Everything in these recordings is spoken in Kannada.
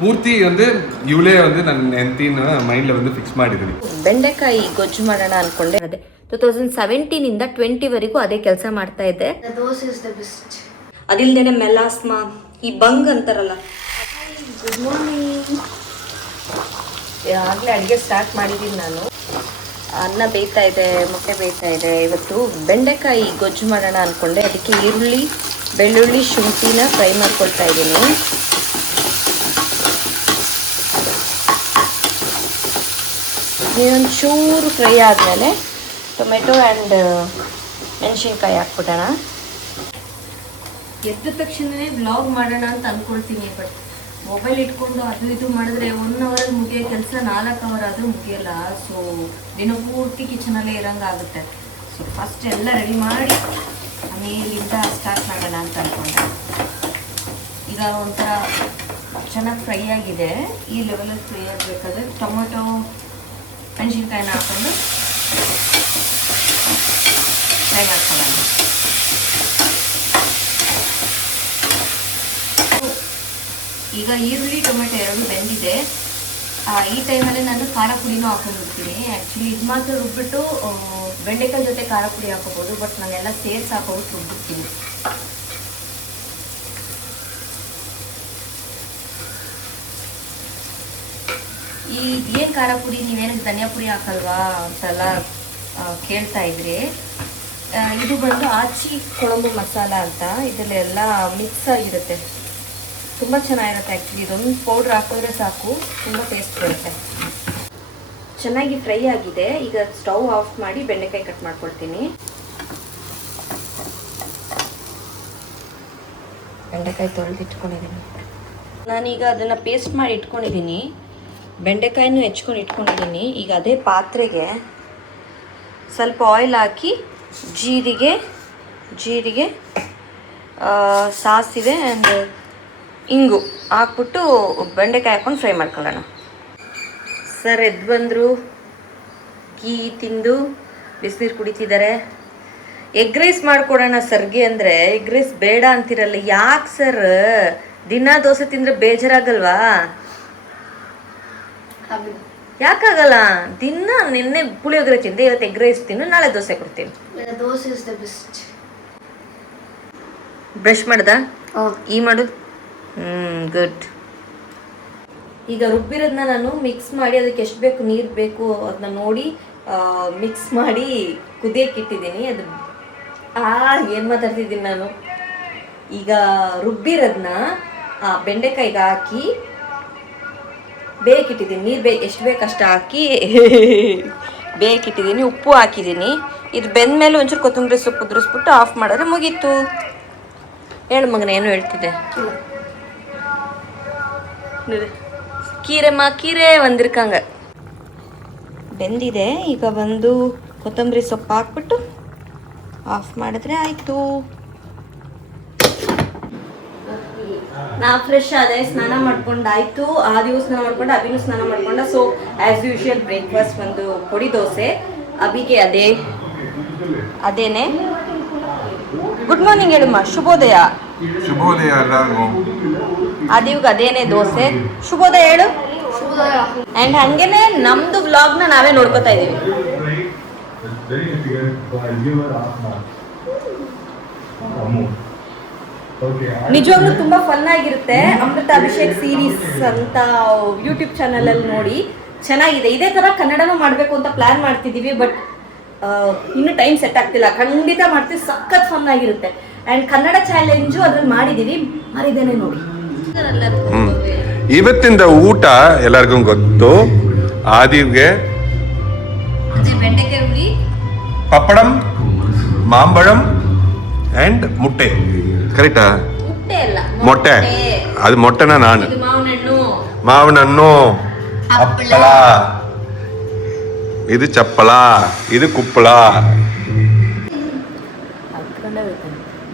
ಪೂರ್ತಿ ಇವಳೇ ನನ್ನ ಹೆಂಡತಿನ ಮೈಂಡ್ல ಫಿಕ್ಸ್ ಮಾಡಿದ್ದೀನಿ. ಬೆಂಡೆಕಾಯಿ ಗೊಜ್ಜು ಮಾಡೋಣ ಅನ್ಕೊಂಡೆ. ಅದೇ 2017 ಇಂದ 20 ವರೆಗೂ ಅದೇ ಕೆಲಸ ಮಾಡ್ತಾ ಇದ್ದೆ. ಅದಿಲ್ದೇನೆ ಮೆಲಾಸ್ಮಾ, ಈ ಬಂಗ್ ಅಂತಾರಲ್ಲ. Good morning. ಆಗಲೇ ಅಡುಗೆ ಸ್ಟಾರ್ಟ್ ಮಾಡಿದ್ದೀನಿ ನಾನು. ಅನ್ನ ಬೇಯ್ತಾ ಇದೆ, ಮೊಟ್ಟೆ ಬೇಯ್ತಾ ಇದೆ. ಇವತ್ತು ಬೆಂಡೆಕಾಯಿ ಗೊಜ್ಜು ಮಾಡೋಣ ಅಂದ್ಕೊಂಡೆ. ಅದಕ್ಕೆ ಈರುಳ್ಳಿ, ಬೆಳ್ಳುಳ್ಳಿ, ಶುಂಠಿನ ಫ್ರೈ ಮಾಡ್ಕೊಳ್ತಾ ಇದ್ದೀನಿ. ಒಂಚೂರು ಫ್ರೈ ಆದಮೇಲೆ ಟೊಮೆಟೊ ಆ್ಯಂಡ್ ಮೆಣಸಿನ್ಕಾಯಿ ಹಾಕ್ಬಿಡೋಣ. ಎದ್ದ ತಕ್ಷಣವೇ ವ್ಲಾಗ್ ಮಾಡೋಣ ಅಂತ ಅಂದ್ಕೊಳ್ತೀನಿ. ಬಟ್ ಮೊಬೈಲ್ ಇಟ್ಕೊಂಡು ಅದು ಇದು ಮಾಡಿದ್ರೆ 1 ಅವರಲ್ಲಿ ಮುಗಿಯೋ ಕೆಲಸ 4 ಅವರ್ ಆದರೂ ಮುಗಿಯಲ್ಲ. ಸೊ ದಿನ ಪೂರ್ತಿ ಕಿಚನಲ್ಲೇ ಇರೋಂಗಾಗುತ್ತೆ. ಸೊ ಫಸ್ಟ್ ಎಲ್ಲ ರೆಡಿ ಮಾಡಿ ಆಮೇಲಿಂದ ಸ್ಟಾರ್ಟ್ ಮಾಡೋಣ ಅಂತ ಅಂದ್ಕೊಂಡೆ. ಈಗ ಒಂಥರ ಚೆನ್ನಾಗಿ ಫ್ರೈ ಆಗಿದೆ. ಈ ಲೆವೆಲಲ್ಲಿ ಫ್ರೈ ಆಗಬೇಕಾದ್ರೆ ಟೊಮೆಟೊ ಮೆಣಸಿನ್ಕಾಯಿನ ಹಾಕ್ಕೊಂಡು ಫ್ರೈ ಮಾಡ್ಕೊಳ್ಳೋಣ. ಈಗ ಈರುಳ್ಳಿ ಟೊಮೆಟೊ ಎರಡು ಬೆಂದಿದೆ. ಈ ಟೈಮಲ್ಲಿ ನಾನು ಖಾರ ಪುಡಿನೂ ಹಾಕೊಂಡ್ಬಿಡ್ತೀನಿ. ಆ್ಯಕ್ಚುಲಿ ಇದು ಮಾತ್ರ ರುಬ್ಬಿಟ್ಟು ಬೆಂಡೆಕಾಯಿ ಜೊತೆ ಖಾರ ಪುಡಿ ಹಾಕೋಬೋದು. ಬಟ್ ನಾನೆಲ್ಲ ಸೇರಿಸಿ ಹಾಕೋಬಿಟ್ಟು ರುಬ್ಬಿಡ್ತೀನಿ. ಏನು ಖಾರ ಪುಡಿ, ನೀವೇನಕ್ಕೆ ಧನಿಯಾ ಪುಡಿ ಹಾಕಲ್ವಾ ಅಂತೆಲ್ಲ ಕೇಳ್ತಾ ಇದ್ರಿ. ಇದು ಬಂದು ಆಚಿ ಕೊಳಂಬು ಮಸಾಲ ಅಂತ. ಇದರಲ್ಲೆಲ್ಲ ಮಿಕ್ಸ್ ಆಗಿರುತ್ತೆ. ತುಂಬ ಚೆನ್ನಾಗಿರುತ್ತೆ. ಆ್ಯಕ್ಚುಲಿ ಇದೊಂದು ಪೌಡ್ರ್ ಹಾಕಿದ್ರೆ ಸಾಕು, ತುಂಬ ಟೇಸ್ಟ್ ಬರುತ್ತೆ. ಚೆನ್ನಾಗಿ ಫ್ರೈ ಆಗಿದೆ. ಈಗ ಸ್ಟವ್ ಆಫ್ ಮಾಡಿ ಬೆಂಡೆಕಾಯಿ ಕಟ್ ಮಾಡ್ಕೊಳ್ತೀನಿ. ಬೆಂಡೆಕಾಯಿ ತೊಳೆದಿಟ್ಕೊಂಡಿದ್ದೀನಿ. ನಾನೀಗ ಅದನ್ನು ಪೇಸ್ಟ್ ಮಾಡಿ ಇಟ್ಕೊಂಡಿದ್ದೀನಿ. ಬೆಂಡೆಕಾಯಿನೂ ಹೆಚ್ಕೊಂಡು ಇಟ್ಕೊಂಡಿದ್ದೀನಿ. ಈಗ ಅದೇ ಪಾತ್ರೆಗೆ ಸ್ವಲ್ಪ ಆಯಿಲ್ ಹಾಕಿ ಜೀರಿಗೆ ಸಾಸಿವೆ ಆ್ಯಂಡ್ ಇಂಗು ಹಾಕ್ಬಿಟ್ಟು ಬೆಂಡೆಕಾಯಿ ಹಾಕ್ಕೊಂಡು ಫ್ರೈ ಮಾಡ್ಕೊಳ್ಳೋಣ. ಸರ್ ಎದ್ದು ಬಂದರು, ಟೀ ತಿಂದು ಬಿಸಿನೀರು ಕುಡಿತಿದ್ದಾರೆ. ಎಗ್ ರೈಸ್ ಮಾಡಿಕೊಡೋಣ ಸರ್ಗೆ ಅಂದರೆ ಎಗ್ ರೈಸ್ ಬೇಡ ಅಂತಿರಲ್ಲ. ಯಾಕೆ ಸರ್? ದಿನ ದೋಸೆ ತಿಂದರೆ ಬೇಜಾರಾಗಲ್ವಾ? ಯಾಕಾಗಲ್ಲ? ದಿನ ನಿನ್ನೆ ಪುಳಿಯೋಗರೆ ತಿಂದೆ, ಇವತ್ತು ಎಗ್ ರೈಸ್ ತಿನ್ನು, ನಾಳೆ ದೋಸೆ ಕೊಡ್ತೀನಿ. ಬ್ರಷ್ ಮಾಡ್ದ? ಈ ಮಾಡು. ಗುಡ್. ಈಗ ರುಬ್ಬಿರೋದನ್ನ ನಾನು ಮಿಕ್ಸ್ ಮಾಡಿ ಅದಕ್ಕೆ ಎಷ್ಟು ಬೇಕು ನೀರು ಬೇಕು ಅದನ್ನ ನೋಡಿ ಮಿಕ್ಸ್ ಮಾಡಿ ಕುದಿಯಕ್ಕೆ ಇಟ್ಟಿದ್ದೀನಿ. ಅದು ಏನು ಮಾತಾಡ್ತಿದ್ದೀನಿ ನಾನು. ಈಗ ರುಬ್ಬಿರೋದನ್ನ ಬೆಂಡೆಕಾಯಿಗೆ ಹಾಕಿ ಬೇಕಿಟ್ಟಿದ್ದೀನಿ. ನೀರು ಎಷ್ಟು ಬೇಕು ಅಷ್ಟು ಹಾಕಿ ಬೇಕಿಟ್ಟಿದ್ದೀನಿ. ಉಪ್ಪು ಹಾಕಿದ್ದೀನಿ. ಇದು ಬೆಂದಮೇಲೆ ಒಂಚೂರು ಕೊತ್ತಂಬರಿ ಸೊಪ್ಪು ಉದುರಿಸ್ಬಿಟ್ಟು ಆಫ್ ಮಾಡಿದ್ರೆ ಮುಗೀತು. ಹೇಳು ಮಗನ, ಏನು ಹೇಳ್ತಿದ್ದೆ? ಕೀರೆ ಒಂದಿರ್ಕಂಗ ಬೆಂದಿದೆ. ಈಗ ಬಂದು ಕೊತ್ತಂಬರಿ ಸೊಪ್ಪು ಹಾಕ್ಬಿಟ್ಟು ಆಫ್ ಮಾಡಿದ್ರೆ ಆಯಿತು. ನಾ ಫ್ರೆಶ್ ಆದೆ, ಸ್ನಾನ ಮಾಡ್ಕೊಂಡಾಯ್ತು. ಆದಿಗೂ ಸ್ನಾನ ಮಾಡ್ಕೊಂಡು, ಅಭಿನೂ ಸ್ನಾನ ಮಾಡ್ಕೊಂಡ. ಸೊ ಆ್ಯಸ್ ಯೂಶುವಲ್ ಬ್ರೇಕ್ಫಾಸ್ಟ್ ಒಂದು ಪುಡಿ ದೋಸೆ. ಅಭಿಗೆ ಅದೇನೆ. ಗುಡ್ ಮಾರ್ನಿಂಗ್ ಹೇಳಮ್ಮ. ಶುಭೋದಯ. ಶುಭೋದಯ. ಆದಿವ್ಗೆ ಅದೇನೆ ದೋಸೆ. ಶುಭೋದಯ ಹೇಳು. ಆ್ಯಂಡ್ ಹಂಗೇನೆ ನಮ್ದು ವ್ಲಾಗ್ನ ನಾವೇ ನೋಡ್ಕೋತಾ ಇದೀವಿ. ನಿಜವಾಗ್ಲೂ ತುಂಬಾ ಫನ್ ಆಗಿರುತ್ತೆ. ಅಮೃತ ಅಭಿಷೇಕ್ ಸೀರೀಸ್ ಅಂತ ಯೂಟ್ಯೂಬ್ ಚಾನಲ್ ಅಲ್ಲಿ ನೋಡಿ, ಚೆನ್ನಾಗಿದೆ. ಇದೇ ತರ ಕನ್ನಡನೂ ಮಾಡ್ಬೇಕು ಅಂತ ಪ್ಲಾನ್ ಮಾಡ್ತಿದೀವಿ. ಬಟ್ ಇನ್ನೂ ಟೈಮ್ ಸೆಟ್ ಆಗ್ತಿಲ್ಲ. ಖಂಡಿತ ಮಾಡ್ತೀವಿ. ಸಖತ್ ಫನ್ ಆಗಿರುತ್ತೆ. ಅಂಡ್ ಕನ್ನಡ ಚಾಲೆಂಜು ಅದ್ರಲ್ಲಿ ಮಾಡಿದೀವಿ. ಮಾಡಿದ್ದೇನೆ ನೋಡಿ. ಇವತ್ತಿಂದ ಊಟ ಎಲ್ಲರಿಗೂ ಗೊತ್ತು. ಆದಿವ್ಗೆ ಬೆಂಡೆಕಾಯಿ ಹುಳಿ, ಪಪ್ಪಡಂ, ಮಾಂಬಳಂ ಅಂಡ್ ಮುಟ್ಟೆ. ಕರೆಕ್ಟಾ? ಮೊಟ್ಟೆ. ಅದು ಮೊಟ್ಟೆನ ನಾನು. ಮಾವಿನ ಹಣ್ಣು, ಹಪ್ಪಳ, ಇದು ಚಪ್ಪಳ, ಇದು ಕುಪ್ಪಳ.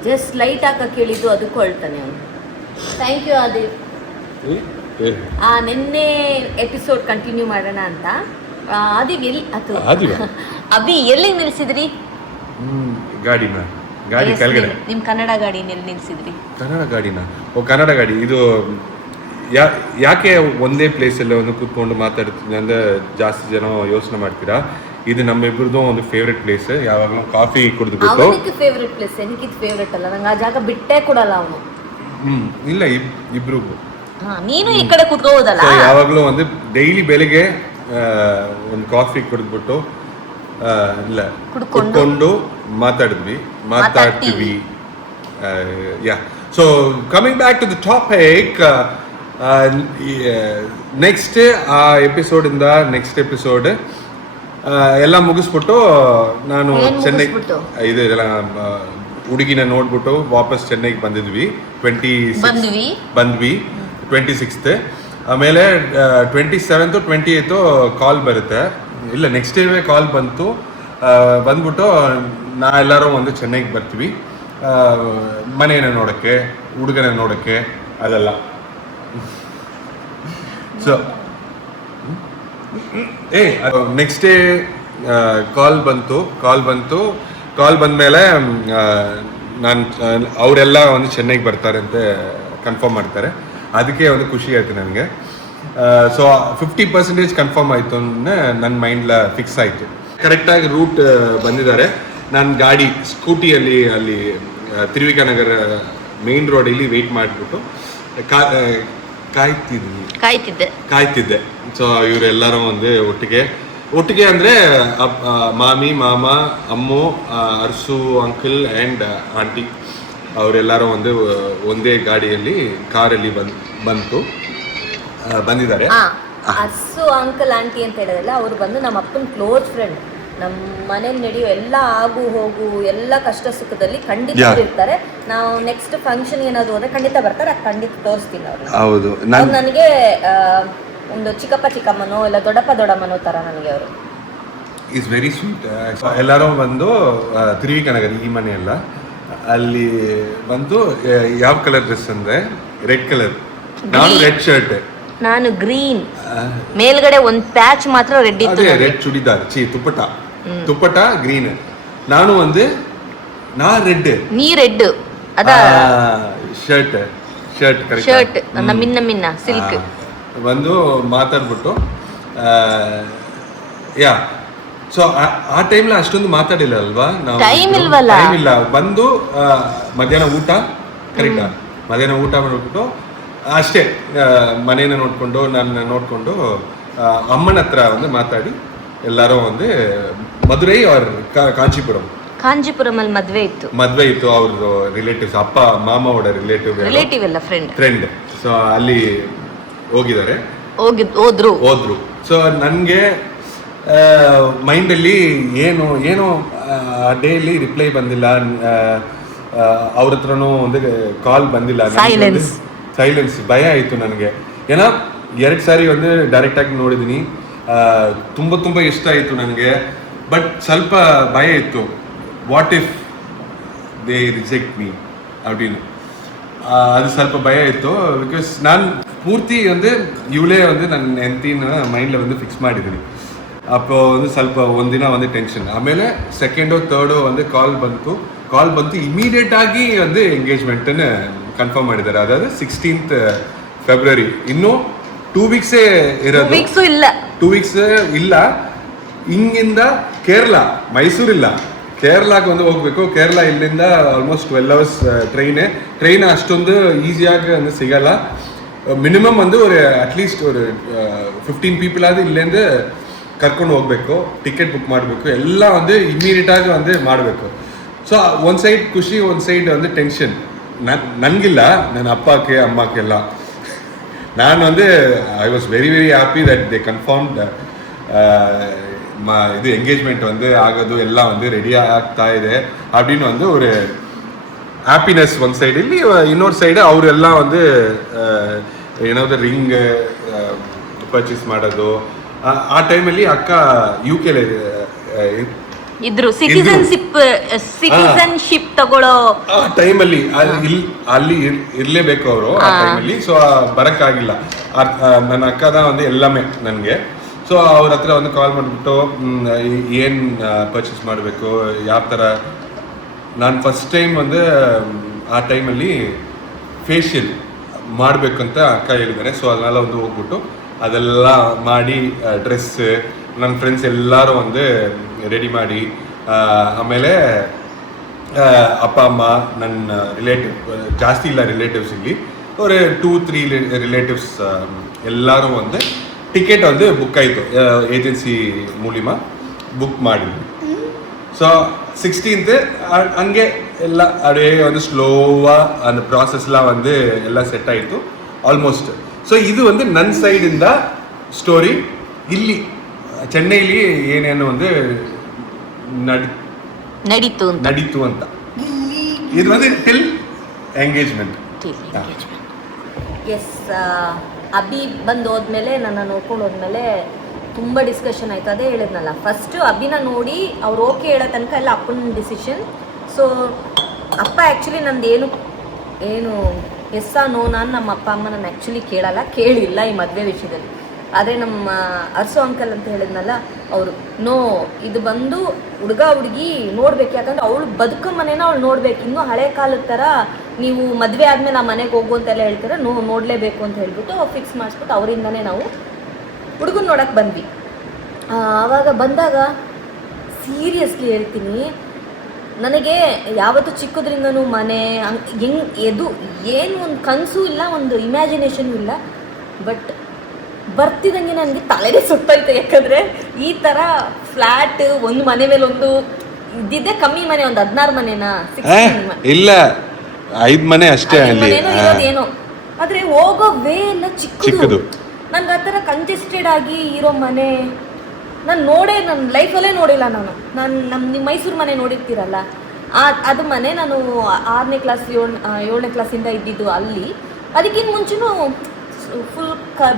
ಜಸ್ಟ್ ಲೈಟ್ ಹಾಕಕ್ಕೆ ಹೇಳಿದ್ದು ಅದಕ್ಕೂ ಹೇಳ್ತಾನೆ ಅವನು. Thank you Aadhiv. ನಿನ್ನೆ ಎಪಿಸೋಡ್ ಕಂಟಿನ್ಯೂ ಮಾಡೋಣ ಅಂತ. ಆದಿವ್ ಎಲ್ಲಿ ಅಭಿ ಎಲ್ಲಿ ನಿಲ್ಸಿದ್ರಿ? ಗಾಡಿ ಕೆಳಗಡೆ. ನಿಮ್ ಕನ್ನಡ ಗಾಡಿ ಎಲ್ಲಿ ನಿಲ್ಸಿದ್ರಿ? ಕನ್ನಡ ಗಾಡಿನ? ಕನ್ನಡ ಗಾಡಿ ಇದು ಯಾಕೆ ಒಂದೇ ಪ್ಲೇಸಲ್ಲಿ ಒಂದು ಕೂತ್ಕೊಂಡು ಮಾತಾಡ್ತೀನಿ ಅಂದರೆ ಜಾಸ್ತಿ ಜನ ಯೋಚನೆ ಮಾಡ್ತೀರಾ. ಇದು ನಮ್ಮಿಬ್ರದ್ದು ಒಂದು ಫೇವ್ರೆಟ್ ಪ್ಲೇಸ್. ಯಾವಾಗಲೂ ಕಾಫಿ ಕುಡಿದ್ಬಿಟ್ಟು ಅವನಿಗೆ ಫೇವ್ರೆಟ್ ಪ್ಲೇಸ್, ನನಗೆ ಫೇವ್ರೆಟ್ ಅಲ್ಲ, ನಂಗೆ ಆ ಜಾಗ ಬಿಟ್ಟೇ ಕೊಡಲ್ಲ ಅವನು. ಇಲ್ಲ ಇಬ್ರಿಗೂ. ನೀನು ಈ ಕಡೆ ಕುತ್ಕೋಬೋದಲ್ಲ. ಯಾವಾಗಲೂ ಒಂದು ಡೈಲಿ ಬೆಳಿಗ್ಗೆ ಒಂದು ಕಾಫಿ ಕುಡಿದ್ಬಿಟ್ಟು ಇಲ್ಲ ಕುತ್ಕೊಂಡು ಮಾತಾಡ್ತೀವಿ. Yeah, so coming back to the topic, next ಆ ಎಪಿಸೋಡಿಂದ ನೆಕ್ಸ್ಟ್ ಎಪಿಸೋಡ್ ಎಲ್ಲ ಮುಗಿಸ್ಬಿಟ್ಟು ನಾನು ಚೆನ್ನೈ ಇದೆಲ್ಲ ಹುಡುಗಿನ ನೋಡ್ಬಿಟ್ಟು ವಾಪಸ್ ಚೆನ್ನೈಗೆ ಬಂದಿದ್ವಿ. 26th. ಆಮೇಲೆ 27th 28th ಕಾಲ್ ಬರುತ್ತೆ. ಇಲ್ಲ, ನೆಕ್ಸ್ಟ್ ಡೇ ಕಾಲ್ ಬಂದ್ಬಿಟ್ಟು ಎಲ್ಲರೂ ಒಂದು ಚೆನ್ನೈಗೆ ಬರ್ತೀವಿ, ಮನೇನ ನೋಡೋಕ್ಕೆ, ಹುಡುಗನ ನೋಡೋಕ್ಕೆ, ಅದೆಲ್ಲ. ಸೊ ನೆಕ್ಸ್ಟ್ ಡೇ ಕಾಲ್ ಬಂದಮೇಲೆ ಅವರೆಲ್ಲ ಒಂದು ಚೆನ್ನೈಗೆ ಬರ್ತಾರೆ ಅಂತ ಕನ್ಫರ್ಮ್ ಮಾಡ್ತಾರೆ. ಅದಕ್ಕೆ ಒಂದು ಖುಷಿ ಆಯ್ತು ನನಗೆ. ಸೊ 50% ಕನ್ಫರ್ಮ್ ಆಯಿತು ನನ್ನ ಮೈಂಡ್ಲ ಫಿಕ್ಸ್ ಆಯಿತು. ಕರೆಕ್ಟಾಗಿ ರೂಟ್ ಬಂದಿದ್ದಾರೆ. ನಾನು ಗಾಡಿ ಸ್ಕೂಟಿಯಲ್ಲಿ ಅಲ್ಲಿ ತಿರುವಿಕಾನಗರ ಮೇನ್ ರೋಡಲ್ಲಿ ವೆಯ್ಟ್ ಮಾಡಿಬಿಟ್ಟು ಕಾಯ್ತಿದ್ದೆ. ಸೊ ಇವರೆಲ್ಲರೂ ಒಂದೇ ಒಟ್ಟಿಗೆ ಅಂದರೆ ಮಾಮಿ, ಮಾಮ, ಅಮ್ಮು, ಅರ್ಸು ಅಂಕಲ್ ಆ್ಯಂಡ್ ಆಂಟಿ ಅವರೆಲ್ಲರೂ ಒಂದೇ ಗಾಡಿಯಲ್ಲಿ ಕಾರಲ್ಲಿ ಬಂದಿದ್ದಾರೆ. ಅರ್ಸು ಅಂಕಲ್ ಆಂಟಿ ಅಂತ ಹೇಳಿದ್ರಲ್ಲ, ಅವರು ಬಂದು ನಮ್ಮ ಅಪ್ಪನ ಕ್ಲೋಸ್ ಫ್ರೆಂಡ್. ನಮ್ಮ ಮನೇಲಿ ನಡೆಯೋ ಎಲ್ಲ ಆಗು ಹೋಗು ಎಲ್ಲ ಕಷ್ಟ ಸುಖದಲ್ಲಿ ಖಂಡಿತ ಇರ್ತಾರೆ. ನಾವು ನೆಕ್ಸ್ಟ್ ಫಂಕ್ಷನ್ ಏನಾದ್ರು ಹೋದ್ರೆ ಖಂಡಿತ ಬರ್ತಾರೆ, ಖಂಡಿತ ತೋರಿಸ್ತೀನಿ ಅವ್ರು. ಹೌದು, ನನಗೆ ಒಂದು ಚಿಕ್ಕಮ್ಮನೋ ಇಲ್ಲ ದೊಡ್ಡಮ್ಮನೋ ತರ ನನಗೆ ಅವರು. Is very sweet. ಎಲ್ಲರೂ ಬಂದು ತಿರುವಿಕಾನಗರ ಈ ಮನೆ ಎಲ್ಲ ಅಲ್ಲಿ ಬಂದು ಯಾವ ಕಲರ್ ಡ್ರೆಸ್ ಅಂದ್ರೆ ರೆಡ್ ಕಲರ್. ನಾನು ರೆಡ್ ಶರ್ಟ್, ನಾನು ಗ್ರೀನ್, ಮೇಲ್ಗಡೆ ಒಂದು ಪ್ಯಾಚ್ ಮಾತ್ರ ರೆಡ್ ಇತ್ತು. ರೆಡ್ ಚೂಡಿದಾರ್, ತುಪ್ಪಟ ಗ್ರೀನ್. ನಾನು ನಾ ರೆಡ್, ನೀ ರೆಡ್. ಅದ ಶರ್ಟ್ ಮಿನ್ನ ಸಿಲ್ಕ್ ಬಂದು ಮಾತಾಡ್ಬಿಟ್ಟು ಯಾ. ಸೊ ಆ ಟೈಮ್ಲ ಅಷ್ಟೊಂದು ಮಾತಾಡಿಲ್ಲ ಅಲ್ವಾ ನಾವು, ಟೈಮ್ ಇಲ್ಲ. ಬಂದು ಮಧ್ಯಾಹ್ನ ಊಟ ಕರೆಕ್ಟಾ, ಮಧ್ಯಾಹ್ನ ಊಟ ಮಾಡ್ಬಿಟ್ಟು ಅಷ್ಟೇ ಮನೇನ ನೋಡ್ಕೊಂಡು ನನ್ನ ನೋಡ್ಕೊಂಡು ಅಮ್ಮನ ಹತ್ರ ಮಾತಾಡಿ ಎಲ್ಲರೂ ಮಧುರೈ ಅವ್ರ ಕಾಂಚೀಪುರಂ ಅಲ್ಲಿ ಮದ್ವೆ ಇತ್ತು ಅವ್ರದ್ದು ರಿಲೇಟಿವ್ಸ್, ಅಪ್ಪ ಮಾಮ ಅವರ ರಿಲೇಟಿವ್ ಎಲ್ಲ ಫ್ರೆಂಡ್. ಸೊ ಅಲ್ಲಿ ಹೋದ್ರು. ಸೊ ನನಗೆ ಮೈಂಡಲ್ಲಿ ಏನೋ ಆ ಡೇಲಿ ರಿಪ್ಲೈ ಬಂದಿಲ್ಲ, ಅವ್ರ ಹತ್ರನೂ ಕಾಲ್ ಬಂದಿಲ್ಲ, ಸೈಲೆನ್ಸ್. ಭಯ ಆಯಿತು ನನಗೆ. ಏನೋ 2 ಸಾರಿ ಡೈರೆಕ್ಟಾಗಿ ನೋಡಿದ್ದೀನಿ, ತುಂಬ ಇಷ್ಟ ಆಯಿತು ನನಗೆ. ಬಟ್ ಸ್ವಲ್ಪ ಭಯ ಇತ್ತು, what if they reject me அப்படின்னு. ಅದು ಸ್ವಲ್ಪ ಭಯ ಇತ್ತು. ಬಿಕಾಸ್ ನಾನು ಪೂರ್ತಿ ಇವಳೇ ನನ್ನ ಹೆಂಡತಿನ ಮೈಂಡ್ಲ ಫಿಕ್ಸ್ ಮಾಡಿದ್ದೀನಿ. ಅಪ್ಪೋ ಸ್ವಲ್ಪ ಒಂದಿನ ಟೆನ್ಷನ್. ಆಮೇಲೆ ಸೆಕೆಂಡೋ ಥರ್ಡೋ ಕಾಲ್ ಬಂತು ಇಮಿಡಿಯೇಟ್ ಆಗಿ ಎಂಗೇಜ್ಮೆಂಟನ್ನು ಕನ್ಫರ್ಮ್ ಮಾಡಿದ್ದಾರೆ. ಅದಾದ್ರೆ 16th ಫೆಬ್ರವರಿ. ಇನ್ನು 2 ವೀಕ್ಸೇ ಇರೋದು. 2 ವೀಕ್ಸ್ ಇಲ್ಲ. ಹಿಂಗಿಂದ ಮೈಸೂರಿಲ್ಲ, ಕೇರಳಕ್ಕೆ ಹೋಗ್ಬೇಕು. ಕೇರಳ ಇಲ್ಲಿಂದ ಆಲ್ಮೋಸ್ಟ್ 12 hours ಟ್ರೈನ್ ಅಷ್ಟೊಂದು ಈಸಿಯಾಗಿ ಸಿಗಲ್ಲ. ಮಿನಿಮಮ್ ಅಟ್ಲೀಸ್ಟ್ 15 ಪೀಪಲ್ ಆದ ಇಲ್ಲಿಂದ ಕರ್ಕೊಂಡು ಹೋಗ್ಬೇಕು, ಟಿಕೆಟ್ ಬುಕ್ ಮಾಡಬೇಕು, ಎಲ್ಲ ಇಮಿಡಿಯೇಟ್ ಆಗಿ ಮಾಡಬೇಕು. ಸೊ ಒಂದು ಸೈಡ್ ಖುಷಿ, ಒಂದು ಸೈಡ್ ಟೆನ್ಷನ್. ನನಗಿಲ್ಲ, ನನ್ನ ಅಪ್ಪಕ್ಕೆ ಅಮ್ಮಕ್ಕೆಲ್ಲ. ನಾನು I was very happy that they confirmed. ಇದು ಎಂಗೇಜ್ಮೆಂಟ್ ಆಗೋದು ಎಲ್ಲ ರೆಡಿ ಆಗ್ತಾ ಇದೆ அப்படின்னு ஒரு ಹ್ಯಾಪಿನೆಸ್ ಒಂದು ಸೈಡ್. ಇಲ್ಲಿ ಇನ್ನೊಂದು ಸೈಡ್ ಅವರೆಲ್ಲ ಏನಾದ್ರು ರಿಂಗ್ ಪರ್ಚೇಸ್ ಮಾಡೋದು. ಆ ಟೈಮಲ್ಲಿ ಅಕ್ಕ UK ಇದ್ರು, ಸಿಟಿಸನ್ಶಿಪ್ ತಗೊಳ್ಳೋ ಟೈಮಲ್ಲಿ ಅಲ್ಲಿ ಇರ್ಲೇಬೇಕು ಅವರು ಆ ಟೈಮಲ್ಲಿ. ಸೊ ಬರಕ್ಕಾಗಿಲ್ಲ. ನನ್ನ ಅಕ್ಕದ ಎಲ್ಲமே ನನಗೆ. ಸೊ ಅವ್ರ ಹತ್ರ ಕಾಲ್ ಮಾಡಿಬಿಟ್ಟು ಏನು ಪರ್ಚೇಸ್ ಮಾಡಬೇಕು, ಯಾವ ಥರ. ನಾನು ಫಸ್ಟ್ ಟೈಮ್ ಆ ಟೈಮಲ್ಲಿ ಫೇಶಿಯಲ್ ಮಾಡಬೇಕಂತ ಅಕ್ಕ ಹೇಳಿದ್ದಾರೆ. ಸೊ ಅದನ್ನೆಲ್ಲ ಒಂದು ಹೋಗ್ಬಿಟ್ಟು ಅದೆಲ್ಲ ಮಾಡಿ ಡ್ರೆಸ್ ನನ್ನ ಫ್ರೆಂಡ್ಸ್ ಎಲ್ಲರೂ ಒಂದು ರೆಡಿ ಮಾಡಿ ಆಮೇಲೆ ಅಪ್ಪ ಅಮ್ಮ ನನ್ನ ರಿಲೇಟಿವ್ ಜಾಸ್ತಿ ಇಲ್ಲ ರಿಲೇಟಿವ್ಸ್ ಇಲ್ಲಿ ஒரு 2-3 ರಿಲೇಟಿವ್ಸ್ ಎಲ್ಲರೂ ಒಂದು ಟಿಕೆಟ್ ಒಂದು ಬುಕ್ ಆಯಿತು ಏಜೆನ್ಸಿ ಮೂಲಕ ಬುಕ್ ಮಾಡಿದ್ವಿ. ಸೊ 16th ಹಂಗೆ ಎಲ್ಲ ಅದೇ ಒಂದು ಸ್ಲೋವಾ அந்த ப்ராசஸ்லாம் வந்து எல்லாம் செட் ஆயிட்டு ಆಲ್ಮೋಸ್ಟ್. ಸೊ ಇದು ಒಂದು ನನ್ನ ಸೈಡಿಂದ ಸ್ಟೋರಿ. ಇಲ್ಲಿ ಚೆನ್ನೈಲಿ ಏನೇನು ಒಂದು ನಡೀತು ಅಂತ ಇದು ಒಂದು ಟಿಲ್ ಎಂಗೇಜ್ಮೆಂಟ್. ಎಸ್, ಅಭಿ ಬಂದು ಹೋದ್ಮೇಲೆ ನನ್ನ ನೋಡ್ಕೊಂಡು ಹೋದ್ಮೇಲೆ ತುಂಬ ಡಿಸ್ಕಷನ್ ಆಯಿತು. ಅದೇ ಹೇಳಿದ್ನಲ್ಲ, ಫಸ್ಟು ಅಭಿನ ನೋಡಿ ಅವ್ರು ಓಕೆ ಹೇಳೋ ತನಕ ಎಲ್ಲ ಅಪ್ಪನ ಡಿಸಿಷನ್. ಸೊ ಅಪ್ಪ ಆ್ಯಕ್ಚುಲಿ ನಂದು ಏನು ಎಸ್ಸಾ ನೋ ನಾನು ನಮ್ಮ ಅಪ್ಪ ಅಮ್ಮ ನಾನು ಆ್ಯಕ್ಚುಲಿ ಕೇಳಿಲ್ಲ ಈ ಮದುವೆ ವಿಷಯದಲ್ಲಿ. ಆದರೆ ನಮ್ಮ ಅರ್ಸು ಅಂಕಲ್ ಅಂತ ಹೇಳಿದ್ನಲ್ಲ, ಅವರು ನೋ, ಇದು ಬಂದು ಹುಡುಗ ಹುಡುಗಿ ನೋಡ್ಬೇಕು, ಯಾಕಂದ್ರೆ ಅವಳು ಬದುಕೋ ಮನೇನ ಅವಳು ನೋಡ್ಬೇಕು. ಇನ್ನೂ ಹಳೆ ಕಾಲದ ಥರ ನೀವು ಮದುವೆ ಆದಮೇಲೆ ಆ ಮನೆಗೆ ಹೋಗು ಅಂತೆಲ್ಲ ಹೇಳ್ತಾರೆ, ನೋಡಲೇಬೇಕು ಅಂತ ಹೇಳ್ಬಿಟ್ಟು ಫಿಕ್ಸ್ ಮಾಡಿಸ್ಬಿಟ್ಟು ಅವರಿಂದನೇ ನಾವು ಹುಡುಗನ ನೋಡೋಕ್ಕೆ ಬಂದ್ವಿ. ಆವಾಗ ಬಂದಾಗ ಸೀರಿಯಸ್ಲಿ ಹೇಳ್ತೀನಿ, ನನಗೆ ಯಾವತ್ತೂ ಚಿಕ್ಕದ್ರಿಂದನೂ ಮನೆ ಏನು ಒಂದು ಕನಸು ಇಲ್ಲ, ಒಂದು ಇಮ್ಯಾಜಿನೇಷನ್ ಇಲ್ಲ. ಬಟ್ ಬರ್ತಿದ್ದಂಗೆ ನನಗೆ ತಲೆಗೆ ಸುತ್ತಾಯ್ತು. ಯಾಕಂದರೆ ಈ ಥರ ಫ್ಲ್ಯಾಟ್ ಒಂದು ಮನೆ ಮೇಲೆ ಒಂದು ಇದ್ದಿದ್ದೆ ಕಮ್ಮಿ ಮನೆ, ಒಂದು 16 ಮನೆನಾ ಇಲ್ಲ 5 ಮನೆ ಅಷ್ಟೇ ಏನೋ. ಆದರೆ ಹೋಗೋ ವೇ ಎಲ್ಲ ಚಿಕ್ಕದು. ನನ್ಗೆ ಆ ಥರ ಕಂಜೆಸ್ಟೆಡ್ ಆಗಿ ಇರೋ ಮನೆ ನನ್ನ ಲೈಫಲ್ಲೇ ನೋಡಿಲ್ಲ. ನಿಮ್ಮ ಮೈಸೂರು ಮನೆ ನೋಡಿರ್ತೀರಲ್ಲ, ಅದು ಮನೆ ನಾನು 6ನೇ ಕ್ಲಾಸ್ 7ನೇ ಕ್ಲಾಸಿಂದ ಇದ್ದಿದ್ದು ಅಲ್ಲಿ. ಅದಕ್ಕಿಂತ ಮುಂಚೆನೂ ಫುಲ್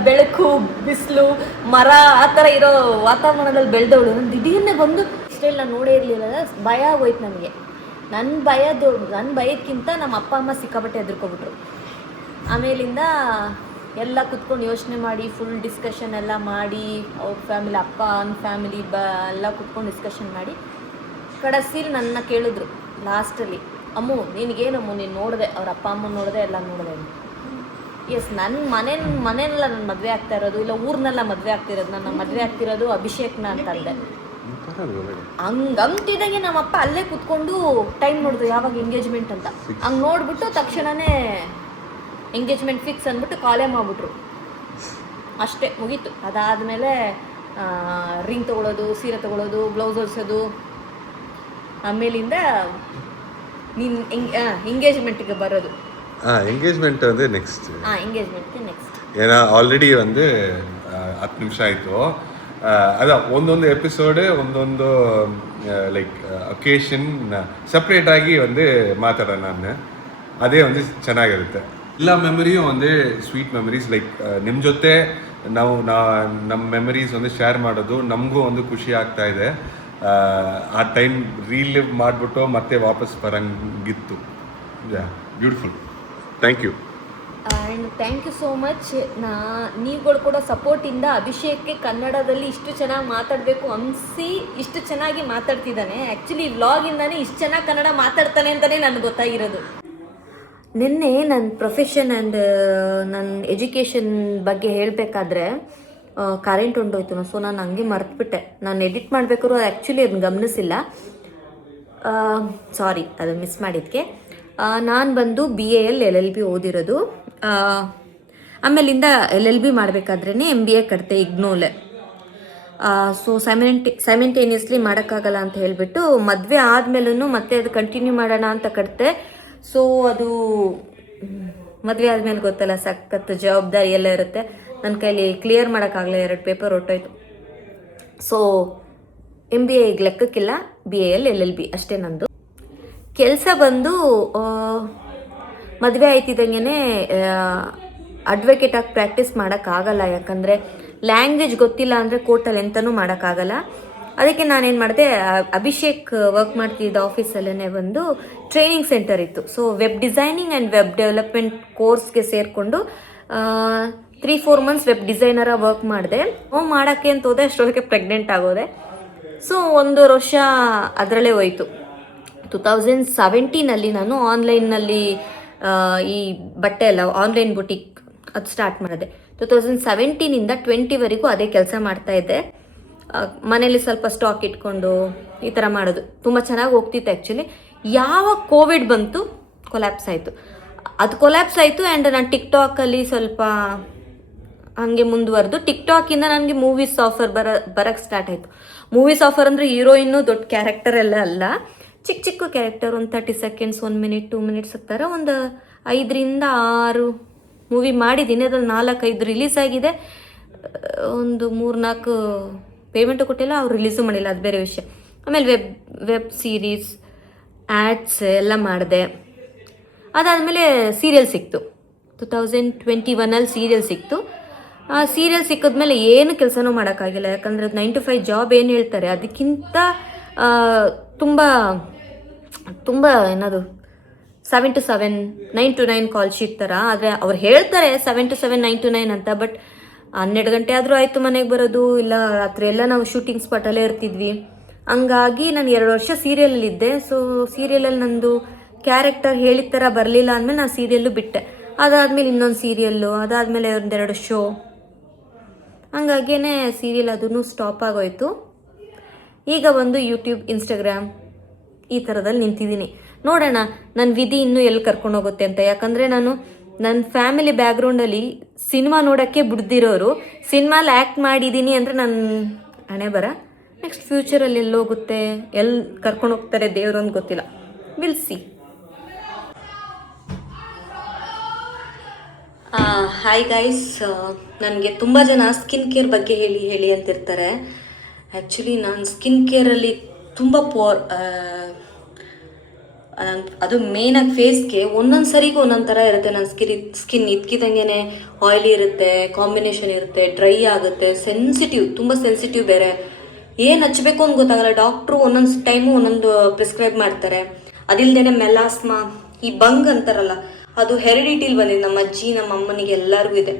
ಬೆಳಕು, ಬಿಸಿಲು, ಮರ ಆ ಥರ ಇರೋ ವಾತಾವರಣದಲ್ಲಿ ಬೆಳೆದವಳು. ನಾನು ದಿಢೀರ್ನೆ ಬಂದು ಇಷ್ಟೆಲ್ಲ ನೋಡೇ ಇರಲಿಲ್ಲ, ಭಯ ಆಗೋಯ್ತು ನನಗೆ. ನನ್ನ ಭಯಕ್ಕಿಂತ ನಮ್ಮ ಅಪ್ಪ ಅಮ್ಮ ಸಿಕ್ಕಾಪಟ್ಟೆ ಹೆದರ್ಕೊಬಿಟ್ರು. ಆಮೇಲಿಂದ ಎಲ್ಲ ಕುತ್ಕೊಂಡು ಯೋಚನೆ ಮಾಡಿ ಫುಲ್ ಡಿಸ್ಕಷನ್ ಎಲ್ಲ ಮಾಡಿ, ಅವ್ರ ಫ್ಯಾಮಿಲಿ, ಅಪ್ಪನ ಫ್ಯಾಮಿಲಿ ಎಲ್ಲ ಕುತ್ಕೊಂಡು ಡಿಸ್ಕಷನ್ ಮಾಡಿ ಕಡೆಸೀಲಿ ನನ್ನ ಕೇಳಿದ್ರು ಲಾಸ್ಟಲ್ಲಿ, ಅಮ್ಮು ನಿನಗೇನಮ್ಮು, ನೀನು ನೋಡಿದೆ, ಅವ್ರ ಅಪ್ಪ ಅಮ್ಮ ನೋಡಿದೆ, ಎಲ್ಲ ನೋಡಿದೆ. ಎಸ್, ನನ್ನ ಮನೆಯಲ್ಲ ನನ್ನ ಮದುವೆ ಆಗ್ತಾ ಇರೋದು, ಇಲ್ಲ ಊರ್ನೆಲ್ಲ ಮದುವೆ ಆಗ್ತಿರೋದು, ನನ್ನ ಮದುವೆ ಆಗ್ತಿರೋದು ಅಭಿಷೇಕ್ನ ಅಂತಂದೆ. ಹಂಗಂತಿದಂಗೆ ನಮ್ಮಪ್ಪ ಅಲ್ಲೇ ಕುತ್ಕೊಂಡು ಟೈಮ್ ನೋಡಿದ್ರು ಯಾವಾಗ ಎಂಗೇಜ್ಮೆಂಟ್ ಅಂತ. ಹಂಗೆ ನೋಡ್ಬಿಟ್ಟು ತಕ್ಷಣವೇ ಎಂಗೇಜ್ಮೆಂಟ್ ಫಿಕ್ಸ್ ಅಂದ್ಬಿಟ್ಟು ಕಾಲೇ ಮಾಡಿಬಿಟ್ರು. ಅಷ್ಟೇ, ಮುಗೀತು. ಅದಾದಮೇಲೆ ರಿಂಗ್ ತೊಗೊಳೋದು, ಸೀರೆ ತೊಗೊಳೋದು, ಬ್ಲೌಸ್ ಹೊಲಿಸೋದು. ಆಮೇಲಿಂದ ನೀನು ಎಂಗೇಜ್ಮೆಂಟ್ಗೆ ಬರೋದು. ಎಂಗೇಜ್ಮೆಂಟ್ வந்து ನೆಕ್ಸ್ಟ್ ಎಂಗೇಜ್ಮೆಂಟ್ಗೆ ನೆಕ್ಸ್ಟ್ ஏன்னா ಆಲ್ರೆಡಿ ಒಂದು 10 ನಿಮಿಷ ಆಯಿತು. ಅದ ಒಂದೊಂದು ಎಪಿಸೋಡ್ ಒಂದೊಂದು ಲೈಕ್ ಅಕೇಶನ್ ಸಪ್ರೇಟ್ ಆಗಿ ಒಂದು ಮಾತಾಡೋಣ ನಾನು. ಅದೇ ಒಂದು ಚೆನ್ನಾಗಿರುತ್ತೆ. ಎಲ್ಲ ಮೆಮರಿಯೂ ಒಂದು ಸ್ವೀಟ್ ಮೆಮರೀಸ್. ಲೈಕ್ ನಿಮ್ಮ ಜೊತೆ ನಮ್ಮ ಮೆಮರೀಸ್ ಒಂದು ಶೇರ್ ಮಾಡೋದು ನಮಗೂ ಒಂದು ಖುಷಿ ಆಗ್ತಾ ಇದೆ. ಆ ಟೈಮ್ ರೀಲಿವ್ ಮಾಡಿಬಿಟ್ಟು ಮತ್ತೆ ವಾಪಸ್ ಬರಂಗಿತ್ತು. Beautiful. Thank you. And thank you so much. ನೀವುಗಳು ಕೂಡ ಸಪೋರ್ಟಿಂದ ಅಭಿಷೇಕ್ಗೆ ಕನ್ನಡದಲ್ಲಿ ಇಷ್ಟು ಚೆನ್ನಾಗಿ ಮಾತಾಡಬೇಕು ಅನಿಸಿ ಇಷ್ಟು ಚೆನ್ನಾಗಿ ಮಾತಾಡ್ತಿದ್ದಾನೆ. ಆ್ಯಕ್ಚುಲಿ ವ್ಲಾಗಿಂದಾನೇ ಇಷ್ಟು ಚೆನ್ನಾಗಿ ಕನ್ನಡ ಮಾತಾಡ್ತಾನೆ ಅಂತಲೇ ನನಗೆ ಗೊತ್ತಾಗಿರೋದು. ನಿನ್ನೆ ನನ್ನ ಪ್ರೊಫೆಷನ್ ಆ್ಯಂಡ್ ನನ್ನ ಎಜುಕೇಷನ್ ಬಗ್ಗೆ ಹೇಳಬೇಕಾದ್ರೆ ಕರೆಂಟ್ ಹೊಂಟೋಯ್ತು. ಸೊ ನಾನು ಹಂಗೆ ಮರೆತುಬಿಟ್ಟೆ. ನಾನು ಎಡಿಟ್ ಮಾಡಬೇಕಾದ್ರೂ ಆ್ಯಕ್ಚುಲಿ ಅದನ್ನ ಗಮನಿಸಿಲ್ಲ. ಸಾರಿ, ಅದು ಮಿಸ್ ಮಾಡಿದ್ದಕ್ಕೆ. ನಾನು ಬಂದು BAL LLB ಓದಿರೋದು. ಆಮೇಲಿಂದ LLB ಮಾಡಬೇಕಾದ್ರೇ MBA ಕಟ್ತೆ ಇಗ್ನೋಲೆ. ಸೊ ಸೈಮೆಂಟೇನಿಯಸ್ಲಿ ಮಾಡೋಕ್ಕಾಗಲ್ಲ ಅಂತ ಹೇಳಿಬಿಟ್ಟು ಮದುವೆ ಆದಮೇಲೂ ಮತ್ತೆ ಅದು ಕಂಟಿನ್ಯೂ ಮಾಡೋಣ ಅಂತ ಕಟ್ತೆ. ಸೊ ಅದು ಮದುವೆ ಆದಮೇಲೆ ಗೊತ್ತಲ್ಲ, ಸಖತ್ ಜವಾಬ್ದಾರಿ ಎಲ್ಲ ಇರುತ್ತೆ. ನನ್ನ ಕೈಲಿ ಕ್ಲಿಯರ್ ಮಾಡೋಕ್ಕಾಗಲ್ಲ, 2 ಪೇಪರ್ ಹೊಟ್ಟೋಯ್ತು. ಸೊ MBA ಈಗ ಲೆಕ್ಕಕ್ಕಿಲ್ಲ, BAL LLB ಅಷ್ಟೇ ನಂದು. ಕೆಲಸ ಬಂದು ಮದುವೆ ಆಯ್ತಿದ್ದಂಗೆ ಅಡ್ವೊಕೇಟಾಗಿ ಪ್ರಾಕ್ಟೀಸ್ ಮಾಡೋಕ್ಕಾಗಲ್ಲ. ಯಾಕಂದರೆ ಲ್ಯಾಂಗ್ವೇಜ್ ಗೊತ್ತಿಲ್ಲ ಅಂದರೆ ಕೋರ್ಟಲ್ಲಿ ಎಂತನೂ ಮಾಡೋಕ್ಕಾಗಲ್ಲ. ಅದಕ್ಕೆ ನಾನೇನು ಮಾಡಿದೆ, ಅಭಿಷೇಕ್ ವರ್ಕ್ ಮಾಡ್ತಿದ್ದ ಆಫೀಸಲ್ಲೇ ಒಂದು ಟ್ರೈನಿಂಗ್ ಸೆಂಟರ್ ಇತ್ತು. So web designing and web development ಕೋರ್ಸ್ಗೆ ಸೇರಿಕೊಂಡು 3-4 ಮಂತ್ಸ್ ವೆಬ್ ಡಿಸೈನರ ವರ್ಕ್ ಮಾಡಿದೆ. ಮಾಡೋಕ್ಕೆ ಅಂತ ಹೋದೆ, ಅಷ್ಟೊಳಗೆ ಪ್ರೆಗ್ನೆಂಟ್ ಆಗೋದೆ. ಸೊ 1 ವರ್ಷ ಅದರಲ್ಲೇ ಹೋಯಿತು. 2017 ನಾನು ಆನ್ಲೈನ್ನಲ್ಲಿ ಈ ಬಟ್ಟೆ ಎಲ್ಲ ಆನ್ಲೈನ್ ಬುಟಿಕ್ ಅದು ಸ್ಟಾರ್ಟ್ ಮಾಡಿದೆ. 2017ಇಂದ 20ವರೆಗೂ ಅದೇ ಕೆಲಸ ಮಾಡ್ತಾ ಇದ್ದೆ. ಮನೇಲಿ ಸ್ವಲ್ಪ ಸ್ಟಾಕ್ ಇಟ್ಕೊಂಡು ಈ ಥರ ಮಾಡೋದು ತುಂಬ ಚೆನ್ನಾಗಿ ಹೋಗ್ತಿತ್ತು. ಆ್ಯಕ್ಚುಲಿ ಯಾವಾಗ ಕೋವಿಡ್ ಬಂತು ಕೊಲ್ಯಾಪ್ಸ್ ಆಯಿತು. ಅದು ಕೊಲ್ಯಾಪ್ಸ್ ಆಯಿತು ಆ್ಯಂಡ್ ನಾನು ಟಿಕ್ಟಾಕಲ್ಲಿ ಸ್ವಲ್ಪ ಹಾಗೆ ಮುಂದುವರೆದು ಟಿಕ್ಟಾಕಿಂದ ನನಗೆ ಮೂವೀಸ್ ಆಫರ್ ಬರೋಕ್ಕೆ ಸ್ಟಾರ್ಟ್ ಆಯಿತು. ಮೂವೀಸ್ ಆಫರ್ ಅಂದರೆ ಹೀರೋಯಿನ್ನು ದೊಡ್ಡ ಕ್ಯಾರೆಕ್ಟರ್ ಎಲ್ಲ ಅಲ್ಲ, ಚಿಕ್ಕ ಚಿಕ್ಕ ಕ್ಯಾರೆಕ್ಟರ್, ಒಂದು 30 ಸೆಕೆಂಡ್ಸ್, 1 ಮಿನಿಟ್, 2 ಮಿನಿಟ್ಸ್ ಥರ ಒಂದು 5ರಿಂದ 6 ಮೂವಿ ಮಾಡಿದ್ದೀನಿ. ಅದ್ರಲ್ಲಿ 4-5 ರಿಲೀಸ್ ಆಗಿದೆ. ಒಂದು 3-4 ಪೇಮೆಂಟು ಕೊಟ್ಟಿಲ್ಲ, ಅವ್ರು ರಿಲೀಸು ಮಾಡಿಲ್ಲ, ಅದು ಬೇರೆ ವಿಷಯ. ಆಮೇಲೆ ವೆಬ್ ಸೀರೀಸ್, ಆ್ಯಡ್ಸ್ ಎಲ್ಲ ಮಾಡಿದೆ. ಅದಾದಮೇಲೆ ಸೀರಿಯಲ್ ಸಿಕ್ತು. 2021 ಸೀರಿಯಲ್ ಸಿಕ್ತು. ಆ ಸೀರಿಯಲ್ ಸಿಕ್ಕಿದ್ಮೇಲೆ ಏನು ಕೆಲಸನೂ ಮಾಡೋಕ್ಕಾಗಿಲ್ಲ. ಯಾಕಂದರೆ 9 to 5 ಜಾಬ್ ಏನು ಹೇಳ್ತಾರೆ ಅದಕ್ಕಿಂತ ತುಂಬ ತುಂಬ ಏನದು 7 to 7, 9 to 9 ಕಾಲ್ ಶೀಟ್ ಥರ. ಆದರೆ ಅವ್ರು ಹೇಳ್ತಾರೆ 7 to 7, 9 to 9 ಅಂತ. ಬಟ್ 12 ಗಂಟೆ ಆದರೂ ಆಯಿತು ಮನೆಗೆ ಬರೋದು, ಇಲ್ಲ ರಾತ್ರಿ ಎಲ್ಲ ನಾವು ಶೂಟಿಂಗ್ ಸ್ಪಾಟಲ್ಲೇ ಇರ್ತಿದ್ವಿ. ಹಂಗಾಗಿ ನಾನು 2 ವರ್ಷ ಸೀರಿಯಲಲ್ಲಿದ್ದೆ. ಸೊ ಸೀರಿಯಲಲ್ಲಿ ನಂದು ಕ್ಯಾರೆಕ್ಟರ್ ಹೇಳಿದ ಥರ ಬರಲಿಲ್ಲ ಅಂದಮೇಲೆ ನಾನು ಸೀರಿಯಲ್ಲು ಬಿಟ್ಟೆ. ಅದಾದಮೇಲೆ ಇನ್ನೊಂದು ಸೀರಿಯಲ್ಲು, ಅದಾದಮೇಲೆ 1-2 ಶೋ, ಹಂಗಾಗೇ ಸೀರಿಯಲ್ ಅದೂ ಸ್ಟಾಪ್ ಆಗೋಯ್ತು. ಈಗ ಒಂದು ಯೂಟ್ಯೂಬ್, ಇನ್ಸ್ಟಾಗ್ರಾಮ್ ಈ ಥರದಲ್ಲಿ ನಿಂತಿದ್ದೀನಿ. ನೋಡೋಣ ನನ್ನ ವಿಧಿ ಇನ್ನೂ ಎಲ್ಲಿ ಕರ್ಕೊಂಡೋಗುತ್ತೆ ಅಂತ. ಯಾಕಂದರೆ ನನ್ನ ಫ್ಯಾಮಿಲಿ ಬ್ಯಾಕ್ಗ್ರೌಂಡಲ್ಲಿ ಸಿನಿಮಾ ನೋಡೋಕ್ಕೆ ಬಿಡ್ದಿರೋರು, ಸಿನಿಮಾಲಿ ಆ್ಯಕ್ಟ್ ಮಾಡಿದ್ದೀನಿ ಅಂದರೆ ನನ್ನ ಹಣೆ ಬರ. ನೆಕ್ಸ್ಟ್ ಫ್ಯೂಚರಲ್ಲಿ ಎಲ್ಲೋಗುತ್ತೆ, ಎಲ್ಲಿ ಕರ್ಕೊಂಡು ಹೋಗ್ತಾರೆ ದೇವರು ಅಂತ ಗೊತ್ತಿಲ್ಲ. Will see. ಹಾಯ್ ಗೈಸ್, ನನಗೆ ತುಂಬ ಜನ ಸ್ಕಿನ್ ಕೇರ್ ಬಗ್ಗೆ ಹೇಳಿ ಅಂತಿರ್ತಾರೆ. ಆ್ಯಕ್ಚುಲಿ ನಾನು ಸ್ಕಿನ್ ಕೇರಲ್ಲಿ ತುಂಬ ಅದು ಮೇಯ್ನಾಗಿ ಫೇಸ್ಗೆ ಒಂದೊಂದು ಸರಿಗೂ ಒಂದೊಂದು ಥರ ಇರುತ್ತೆ. ನನ್ನ ಸ್ಕಿನ್ ಇದ್ಕಿದಂಗೆ ಆಯಿಲಿ ಇರುತ್ತೆ, ಕಾಂಬಿನೇಷನ್ ಇರುತ್ತೆ, ಡ್ರೈ ಆಗುತ್ತೆ, ತುಂಬ ಸೆನ್ಸಿಟಿವ್ ಬೇರೆ. ಏನು ಹಚ್ಚಬೇಕು ಅಂತ ಗೊತ್ತಾಗಲ್ಲ. ಡಾಕ್ಟ್ರು ಒಂದೊಂದು ಟೈಮು ಒಂದೊಂದು ಪ್ರಿಸ್ಕ್ರೈಬ್ ಮಾಡ್ತಾರೆ. ಅದಿಲ್ಲದೇ ಮೆಲಾಸ್ಮಾ, ಈ ಬಂಗ್ ಅಂತಾರಲ್ಲ, ಅದು ಹೆರಿಡಿಟಿಲಿ ಬಂದಿದೆ. ನಮ್ಮ ಅಜ್ಜಿ, ನಮ್ಮ ಅಮ್ಮನಿಗೆ ಎಲ್ಲರಿಗೂ ಇದೆ.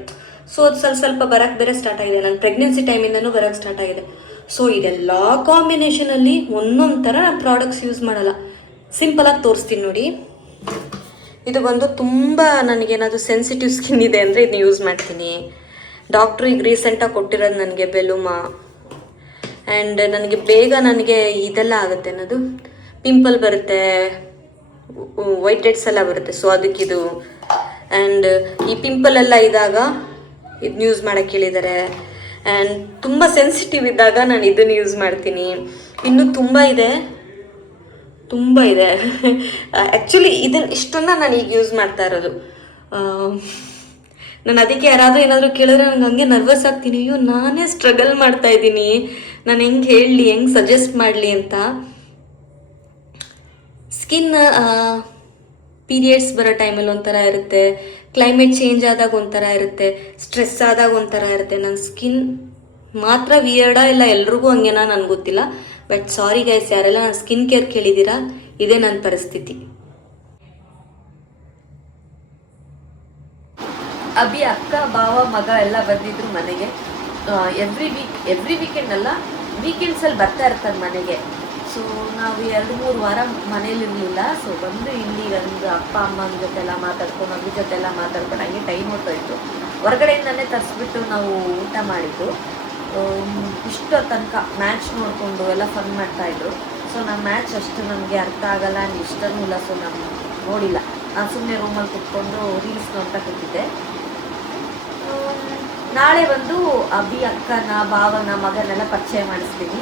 ಸೊ ಅದು ಸ್ವಲ್ಪ ಬರೋಕ್ಕೆ ಬೇರೆ ಸ್ಟಾರ್ಟ್ ಆಗಿದೆ. ನನ್ನ ಪ್ರೆಗ್ನೆನ್ಸಿ ಟೈಮಿಂದನೂ ಬರೋಕ್ಕೆ ಸ್ಟಾರ್ಟ್ ಆಗಿದೆ. ಸೊ ಇದೆಲ್ಲ ಕಾಂಬಿನೇಷನಲ್ಲಿ ಒಂದೊಂದು ಥರ ನಾನು ಪ್ರಾಡಕ್ಟ್ಸ್ ಯೂಸ್ ಮಾಡಲ್ಲ. ಸಿಂಪಲಾಗಿ ತೋರಿಸ್ತೀನಿ ನೋಡಿ. ಇದು ಬಂದು ತುಂಬ ನನಗೇನಾದರೂ ಸೆನ್ಸಿಟಿವ್ ಸ್ಕಿನ್ ಇದೆ ಅಂದರೆ ಇದನ್ನ ಯೂಸ್ ಮಾಡ್ತೀನಿ. ಡಾಕ್ಟ್ರು ಈಗ ರೀಸೆಂಟಾಗಿ ಕೊಟ್ಟಿರೋದು ನನಗೆ ಬೆಲುಮಾ. ಆ್ಯಂಡ್ ನನಗೆ ಇದೆಲ್ಲ ಆಗುತ್ತೆ, ಅನ್ನೋದು ಪಿಂಪಲ್ ಬರುತ್ತೆ, ವೈಟ್ ಹೆಡ್ಸ್ ಎಲ್ಲ ಬರುತ್ತೆ. ಸೊ ಅದಕ್ಕಿದು. ಆ್ಯಂಡ್ ಈ ಪಿಂಪಲ್ ಎಲ್ಲ ಇದ್ದಾಗ ಇದನ್ನ ಯೂಸ್ ಮಾಡೋಕ್ಕೆ ಹೇಳಿದ್ದಾರೆ. ಆ್ಯಂಡ್ ತುಂಬ ಸೆನ್ಸಿಟಿವ್ ಇದ್ದಾಗ ನಾನು ಇದನ್ನು ಯೂಸ್ ಮಾಡ್ತೀನಿ. ಇನ್ನೂ ತುಂಬ ಇದೆ. ಆ್ಯಕ್ಚುಲಿ ಇಷ್ಟನ್ನು ನಾನು ಈಗ ಯೂಸ್ ಮಾಡ್ತಾ ಇರೋದು. ನಾನು ಅದಕ್ಕೆ ಯಾರಾದರೂ ಏನಾದರೂ ಕೇಳಿದ್ರೆ ನನಗೆ ಹಂಗೆ ನರ್ವಸ್ ಆಗ್ತೀನಿ. ಅಯ್ಯೋ ನಾನೇ ಸ್ಟ್ರಗಲ್ ಮಾಡ್ತಾ ಇದ್ದೀನಿ, ನಾನು ಹೆಂಗೆ ಹೇಳಲಿ, ಹೆಂಗೆ ಸಜೆಸ್ಟ್ ಮಾಡಲಿ ಅಂತ. ಸ್ಕಿನ್ ಪೀರಿಯಡ್ಸ್ ಬರೋ ಟೈಮಲ್ಲಿ ಒಂಥರ ಇರುತ್ತೆ, ಕ್ಲೈಮೇಟ್ ಚೇಂಜ್ ಆದಾಗ ಒಂಥರ ಇರುತ್ತೆ, ಸ್ಟ್ರೆಸ್ ಆದಾಗ ಒಂಥರ ಇರುತ್ತೆ. ನನ್ನ ಸ್ಕಿನ್ ಮಾತ್ರ ವಿಯರ್ಡಾ ಇಲ್ಲ ಎಲ್ರಿಗೂ ಹಂಗೇನಾ ನನಗೆ ಗೊತ್ತಿಲ್ಲ. ಬಟ್ ಸಾರಿ ಗೈಸ್, ಯಾರೆಲ್ಲ ನಾನು ಸ್ಕಿನ್ ಕೇರ್ ಕೇಳಿದ್ದೀರಾ, ಇದೇ ನನ್ನ ಪರಿಸ್ಥಿತಿ. ಅಭಿ ಅಕ್ಕ, ಬಾವ, ಮಗ ಎಲ್ಲ ಬಂದಿದ್ರು ಮನೆಗೆ. ಎವ್ರಿ ವೀಕೆಂಡ್ ಅಲ್ಲ, ವೀಕೆಂಡ್ಸಲ್ಲಿ ಬರ್ತಾ ಇರ್ತಾರೆ ಮನೆಗೆ. ಸೊ ನಾವು 2-3 ವಾರ ಮನೇಲಿರಲಿಲ್ಲ. ಸೊ ಬಂದು ಇಲ್ಲಿ ಒಂದು ಅಪ್ಪ ಅಮ್ಮನ ಜೊತೆ ಎಲ್ಲ ಮಾತಾಡ್ಕೊಂಡು, ಮಮ್ಮಿ ಜೊತೆ ಎಲ್ಲ ಮಾತಾಡ್ಕೊಂಡು ಹಂಗೆ ಟೈಮ್ ಹೊತ್ತೋಯ್ತು. ಹೊರಗಡೆಯಿಂದನೇ ತರಿಸ್ಬಿಟ್ಟು ನಾವು ಊಟ ಮಾಡಿದ್ದು. ಇಷ್ಟು ತನಕ ಮ್ಯಾಚ್ ನೋಡಿಕೊಂಡು ಎಲ್ಲ ಫನ್ ಮಾಡ್ತಾಯಿದ್ರು. ಸೊ ನಮ್ಮ ಮ್ಯಾಚ್ ಅಷ್ಟು ನಮಗೆ ಅರ್ಥ ಆಗಲ್ಲ, ನಾನು ಇಷ್ಟನೂ ಇಲ್ಲ. ಸೊ ನಾನು ನೋಡಿಲ್ಲ, ನಾನು ಸುಮ್ಮನೆ ರೂಮಲ್ಲಿ ಕುತ್ಕೊಂಡು ರೀಲ್ಸ್ ನೋಡ್ತಾ ಕೂತಿದ್ದೆ. ನಾಳೆ ಬಂದು ಅಭಿ ಅಕ್ಕನ, ಭಾವನ, ಮಗನೆಲ್ಲ ಪರಿಚಯ ಮಾಡಿಸ್ತೀನಿ.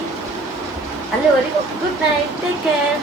ಅಲ್ಲಿವರೆಗೂ ಗುಡ್ ನೈಟ್, ಟೇಕ್ ಕೇರ್.